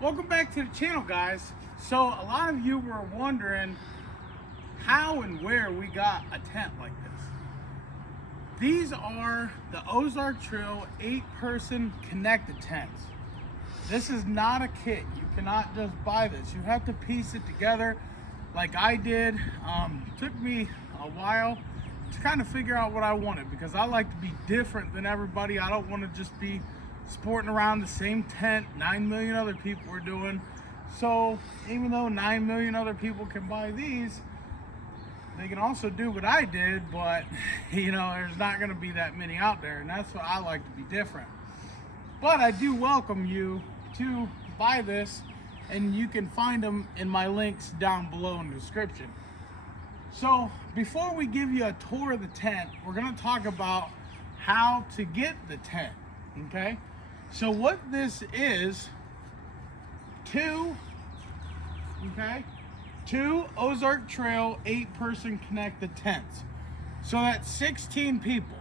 Welcome back to the channel, guys. So a lot of you were wondering how and where we got a tent like this. These are the Ozark Trail 8-person connected tents. This is not a kit. You cannot just buy this. You have to piece it together like I did. Took me a while to kind of figure out what I wanted because I like to be different than everybody. I don't want to just be sporting around the same tent 9 million other people are doing. So even though 9 million other people can buy these, they can also do what I did, but you know, there's not going to be that many out there, and that's what I like to be different. But I do welcome you to buy this, and you can find them in my links down below in the description. So before we give you a tour of the tent, we're going to talk about how to get the tent. Okay, so what this is, two Ozark Trail 8-person connected tents. So that's 16 people.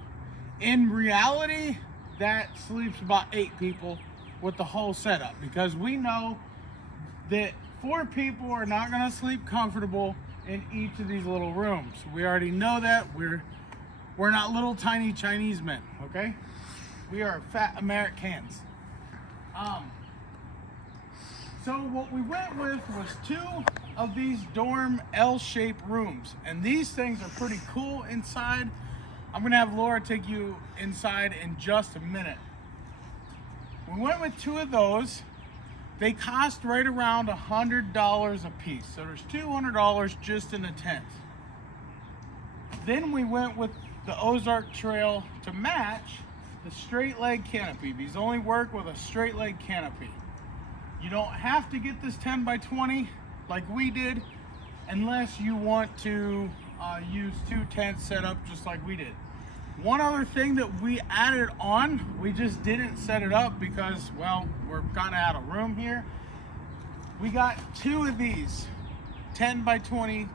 In reality, that sleeps about 8 people with the whole setup, because we know that 4 people are not going to sleep comfortable in each of these little rooms. We already know that. We're not little tiny Chinese men, okay? We are fat Americans. So what we went with was 2 of these dorm L-shaped rooms, and these things are pretty cool inside. I'm gonna have Laura take you inside in just a minute. We went with 2 of those. They cost right around $100 a piece, so there's $200 just in the tent. Then we went with the Ozark Trail to match the Straight-leg Canopy. These only work with a Straight-leg Canopy. You don't have to get this 10 by 20 like we did unless you want to use 2 tents set up just like we did. One other thing that we added on, we just didn't set it up because, well, we're kind of out of room here. We got 2 of these 10 by 20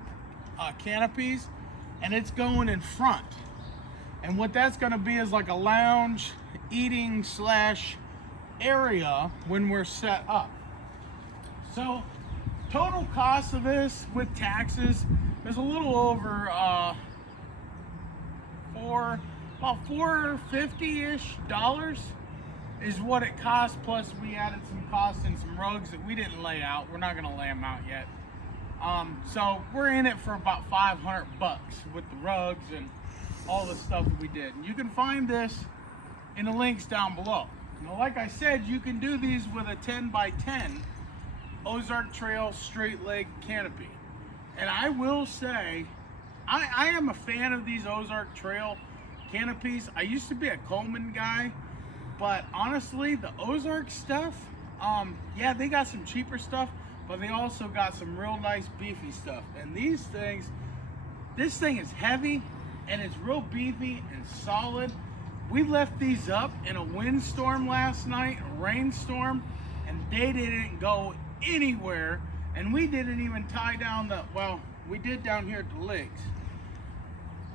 canopies, and it's going in front. And what that's going to be is like a lounge eating slash area when we're set up. So total cost of this with taxes is a little over about $450-ish is what it cost, plus we added some costs and some rugs that we didn't lay out. We're not going to lay them out yet. So we're in it for about $500 with the rugs and all the stuff that we did. And you can find this in the links down below. Now, like I said, you can do these with a 10 by 10 Ozark Trail Straight-leg Canopy. And I will say, I am a fan of these Ozark Trail canopies. I used to be a Coleman guy, but honestly, the Ozark stuff, yeah, they got some cheaper stuff, but they also got some real nice beefy stuff. And these things, this thing is heavy, and it's real beefy and solid. We left these up in a windstorm last night, a rainstorm, and they didn't go anywhere. And we didn't even tie down the, well, we did down here at the legs.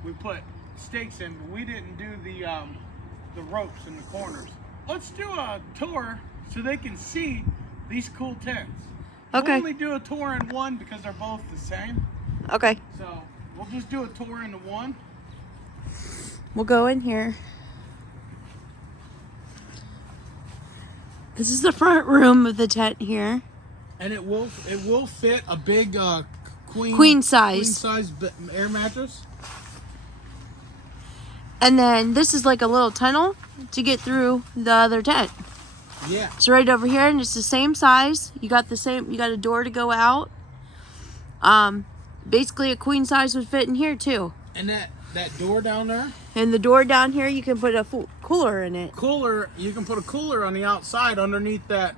We put stakes in, but we didn't do the ropes in the corners. Let's do a tour so they can see these cool tents. Okay. We'll only do a tour in one because they're both the same. Okay. So we'll just do a tour into one. We'll go in here. This is the front room of the tent here. And it will fit a big queen size air mattress. And then this is like a little tunnel to get through the other tent. Yeah. It's right over here, and it's the same size. You got a door to go out. Basically a queen size would fit in here too. And that door down there? And the door down here, you can put a cooler in it. You can put a cooler on the outside underneath that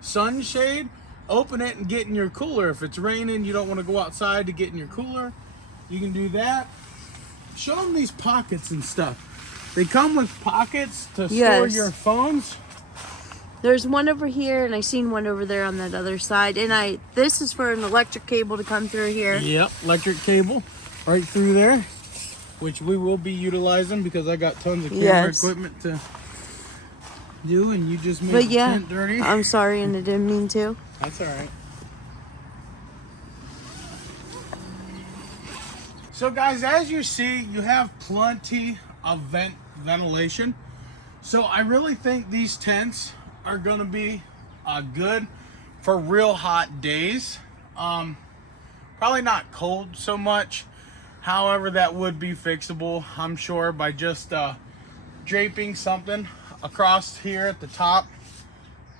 sunshade. Open it and get in your cooler. If it's raining, you don't want to go outside to get in your cooler, you can do that. Show them these pockets and stuff. They come with pockets to store your phones. There's one over here, and I seen one over there on that other side. And this is for an electric cable to come through here. Yep, electric cable right through there, which we will be utilizing because I got tons of camera equipment to do, and you just made But the yeah, tent dirty. I'm sorry, and I didn't mean to. That's all right. So guys, as you see, you have plenty of ventilation. So I really think these tents are gonna be good for real hot days. Probably not cold so much. However, that would be fixable, I'm sure, by just draping something across here at the top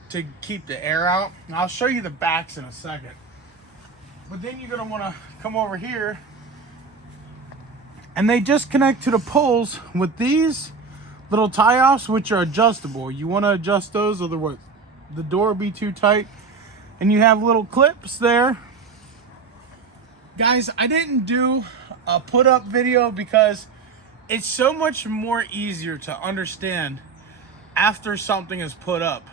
to keep the air out. And I'll show you the backs in a second. But then you're gonna wanna come over here, and they just connect to the poles with these little tie-offs, which are adjustable. You wanna adjust those, otherwise the door will be too tight. And you have little clips there. Guys, I didn't do a put up video because it's so much more easier to understand after something is put up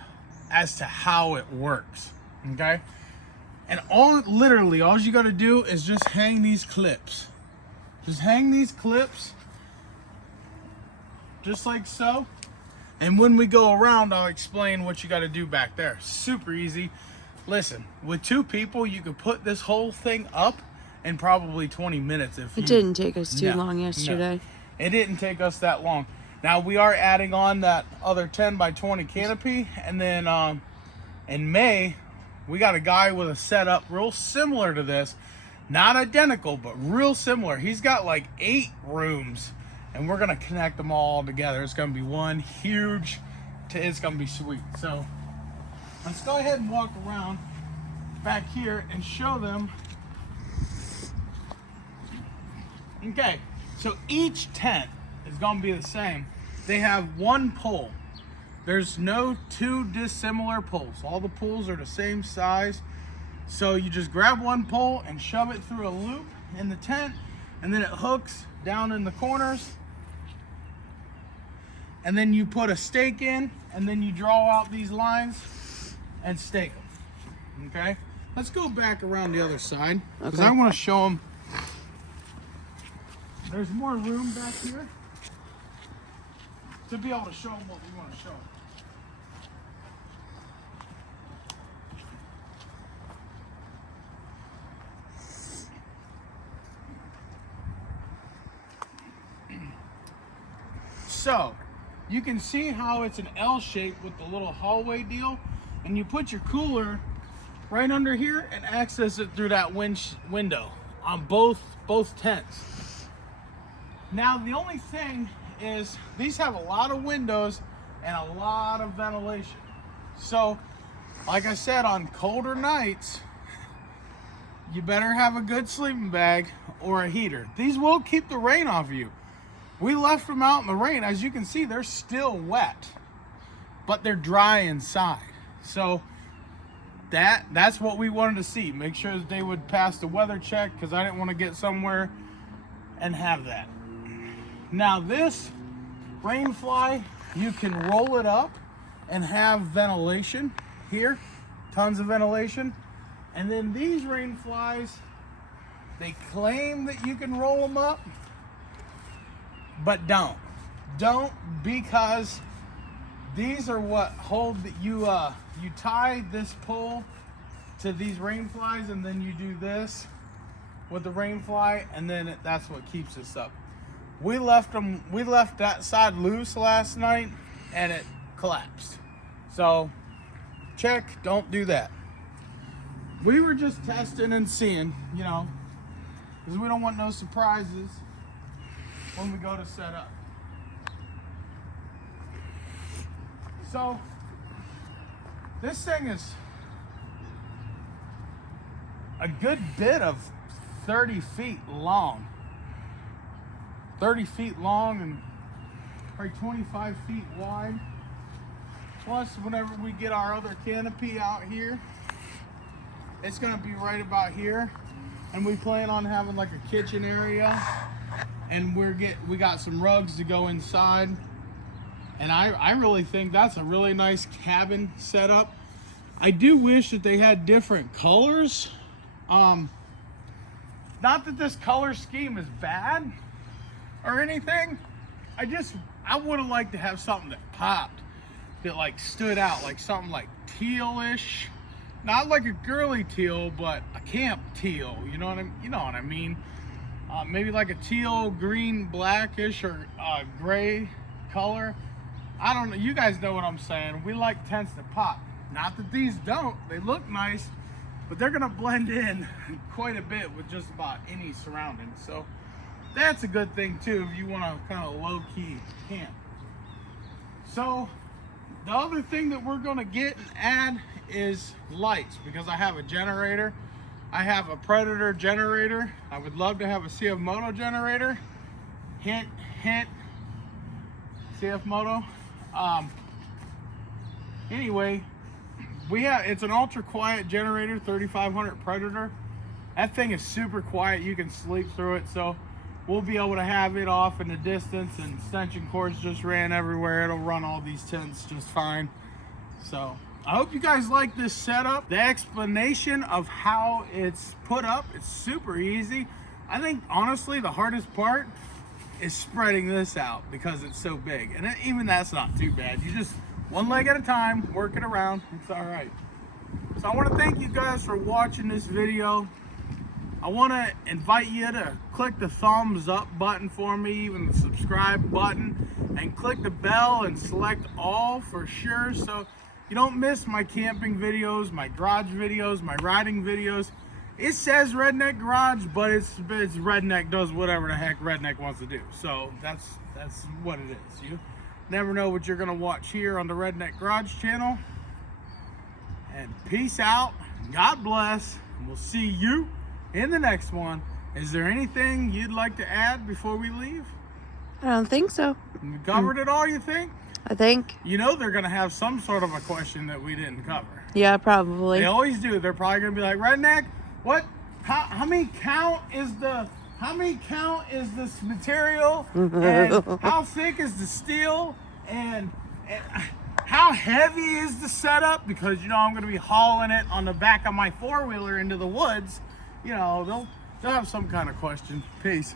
as to how it works, okay? And literally all you gotta do is just hang these clips. Just hang these clips, just like so. And when we go around, I'll explain what you gotta do back there. Super easy. Listen, with 2 people, you could put this whole thing up in probably 20 minutes. It didn't take us too long yesterday. No, it didn't take us that long. Now we are adding on that other 10 by 20 canopy, and then in May, we got a guy with a setup real similar to this. Not identical, but real similar. He's got like 8 rooms, and we're gonna connect them all together. It's gonna be one huge, it's gonna be sweet. So let's go ahead and walk around back here and show them. Okay, so each tent is gonna be the same. They have one pole. There's no 2 dissimilar poles. All the poles are the same size. So you just grab one pole and shove it through a loop in the tent, and then it hooks down in the corners. And then you put a stake in, and then you draw out these lines and stake them. Okay? Let's go back around the other side, because I want to show them. There's more room back here to be able to show them what we want to show them. So, you can see how it's an L shape with the little hallway deal, and you put your cooler right under here and access it through that window on both tents. Now, the only thing is these have a lot of windows and a lot of ventilation. So, like I said, on colder nights, you better have a good sleeping bag or a heater. These will keep the rain off you. We left them out in the rain. As you can see, they're still wet, but they're dry inside. So that's what we wanted to see. Make sure that they would pass the weather check, because I didn't want to get somewhere and have that. Now this rain fly, you can roll it up and have ventilation here, tons of ventilation. And then these rain flies, they claim that you can roll them up, but don't, because these are what hold that you tie this pole to these rain flies, and then you do this with the rain fly, and then that's what keeps us up. We left that side loose last night, and it collapsed. So check, don't do that. We were just testing and seeing, you know, because we don't want no surprises when we go to set up. So this thing is a good bit of 30 feet long. 30 feet long and probably 25 feet wide. Plus, whenever we get our other canopy out here, it's gonna be right about here. And we plan on having like a kitchen area, and we got some rugs to go inside. And I really think that's a really nice cabin setup. I do wish that they had different colors. Not that this color scheme is bad or anything. I would have liked to have something that popped. that like stood out, like something like tealish, not like a girly teal, but a camp teal. You know what I mean? Maybe like a teal, green, blackish, or gray color. I don't know. You guys know what I'm saying. We like tents that pop. Not that these don't. They look nice, but they're gonna blend in quite a bit with just about any surroundings. So that's a good thing too if you want to kind of low-key camp. So the other thing that we're gonna get and add is lights, because I have a generator. I have a Predator generator. I would love to have a CF Moto generator. Hint, hint, CF Moto. Anyway, it's an ultra quiet generator, 3500 Predator. That thing is super quiet. You can sleep through it. So we'll be able to have it off in the distance, and extension cords just ran everywhere. It'll run all these tents just fine. So I hope you guys like this setup. The explanation of how it's put up, it's super easy. I think honestly the hardest part is spreading this out because it's so big, and even that's not too bad. You just one leg at a time, work it around, it's all right. So I want to thank you guys for watching this video. I want to invite you to click the thumbs up button for me, even the subscribe button, and click the bell and select all for sure, so you don't miss my camping videos, my garage videos, my riding videos. It says Redneck Garage, but it's Redneck does whatever the heck Redneck wants to do. So that's what it is. You never know what you're gonna watch here on the Redneck Garage channel. And peace out, God bless, and we'll see you in the next one. Is there anything you'd like to add before we leave? I don't think so. We covered it all, you think? I think. You know they're gonna have some sort of a question that we didn't cover. Yeah, probably. They always do. They're probably gonna be like, Redneck, what? How many count is this material? And how thick is the steel? And how heavy is the setup? Because you know I'm gonna be hauling it on the back of my four-wheeler into the woods. You know they'll have some kind of question. Peace.